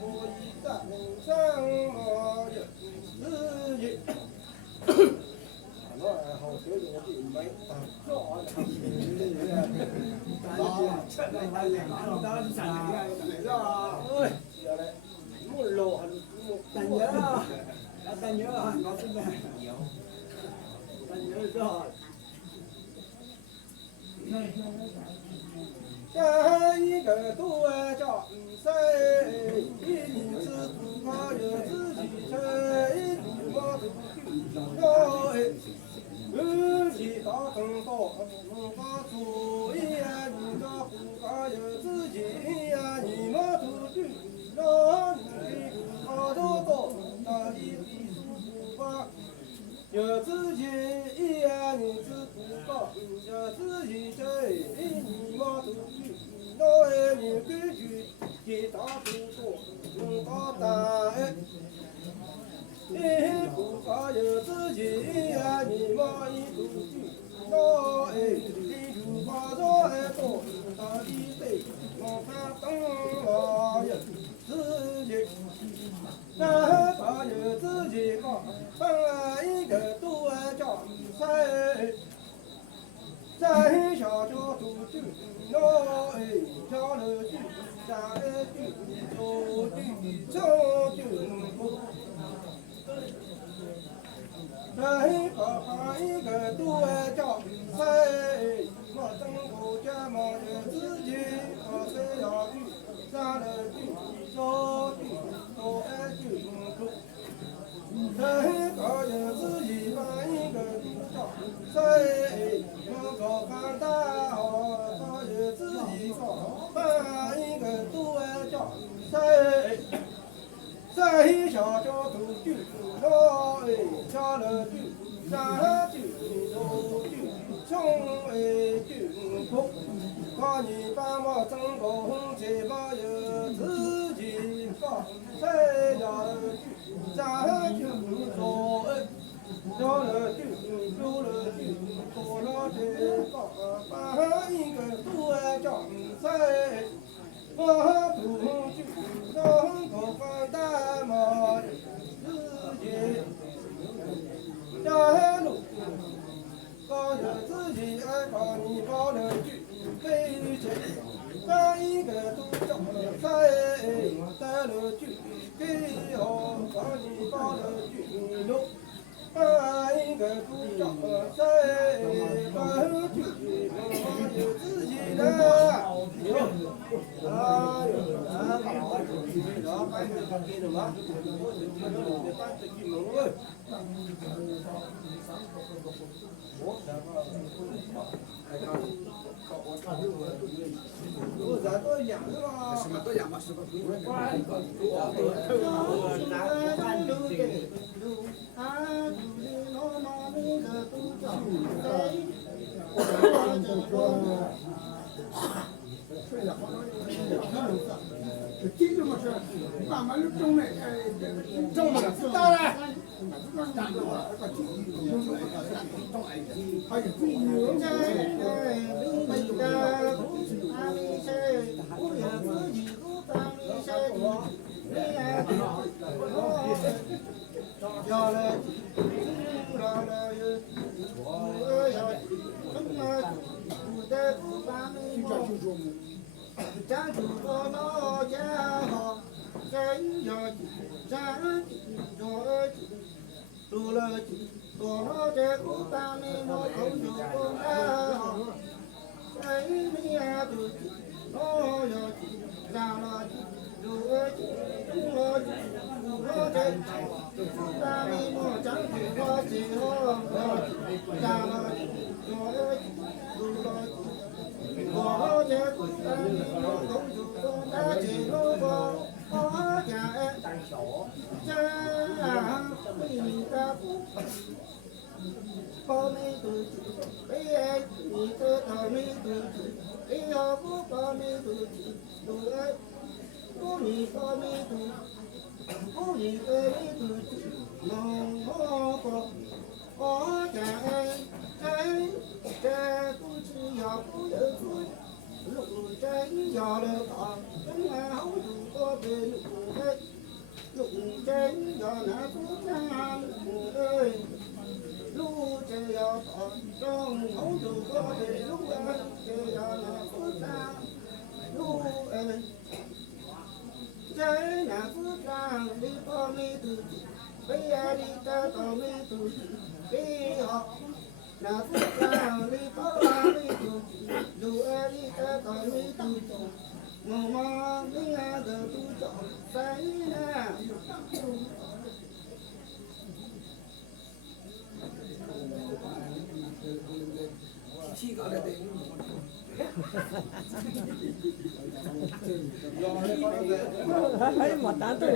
我一战上马人自己。nói hầu sửa dụng cái gì mấy rõ ơi giờ này một lộ hành ta nhớ hành có cái này ta nhớ rồi cái tu chọn xây nhìn sư có nhớ sư chỉ chơi có thực rồi chỉ có thằng tổ có chủ ý nhìn cho cũng có nhớ sư chỉ nhìn nó tu chỉ nó có đồ tổ ta đi su qua nhớ sư chỉ nhìn sư cũng có nhớ sư chỉ chơi nhìn nó tu chỉ nó nhìn cái chỉ ta tu tổ có ta不发有自己呀，你妈一肚子那你就把这多大的水，我看等我有自己，那把有自己个，本一个都叫赛，在下就肚子那下了去，下了去，走去走去不。在把把一个都叫谁？我真不家没有自己，我谁要去杀了去，说去多爱去不？谁个有自己把一个都叫谁？我可看大好，他有自己说把一个都叫谁？在下叫土地，我下了地，下地土地，冲地苦。看你把我整个红旗把有自己放，在下了地，下地做下了地，有了地，做了这个，把一个都叫谁？我土地，让我放大马自己，家路，高有自己爱把你包了去，飞去，把一个都叫了在带了去，给我把你包了去路。把一个都叫了在把去，我有自己的。đó phải cái kia được mà để phát cái gì nữa ơi giờ tôi giảm nó mà tôi giảm mà sao chính là một mà lúc trong này trong mà ta ra hay là phi nữa cha chủ có nó cha họ cái giờ cha rồi tu là có nó cha của ta nên nó không được con ta họ cái mía tu nó giờ ra là rồi nó cha ta nên nó chẳng có gì hơn ra là rồi có nhớ ta nó không dù con ta chỉ nó có nhà cha mình ta có mấy tuổi bây giờ mình tôi thở mấy tuổi bây giờ có mấy tuổi tuổi ấy có gì có mấy tuổi có gì tới mấy tuổi mong có nhà ấy cha cũng chỉ giờ cũng được lúc trái giờ được còn chúng ta không dùng có về lục chế do nã phú trang ơi lu chế do trong hậu dù có về lu chế do nã phú trang lu ơi chế nã phú trang đi po mi tu bây giờ đi ta có mi tu đi học nã phú trang đi po mi tu dù ai đi ta có mi tu mà đi nghe từ tu chọn say nè chỉ có là để thấy một đám tôi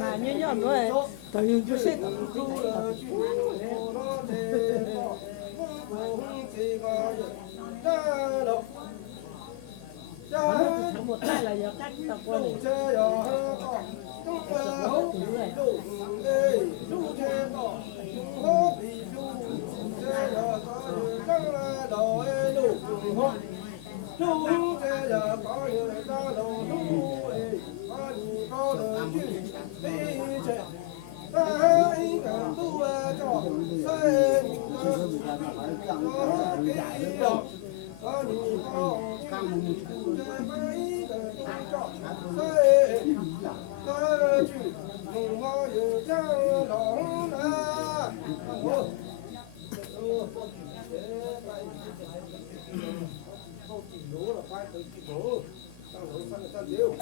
mà như nhau rồi tôi dùng chút xíu một tay là giờ cách tập quân Hãy subscribe cho kênh Ghiền Mì Gõ để không bỏ lỡ những video hấp dẫn. có những con mấy cái tôi cho có chữ mùng hoa giờ trăng lòng na không chỉ lúa là khoai tới chỉ lúa sang lúa sang điêu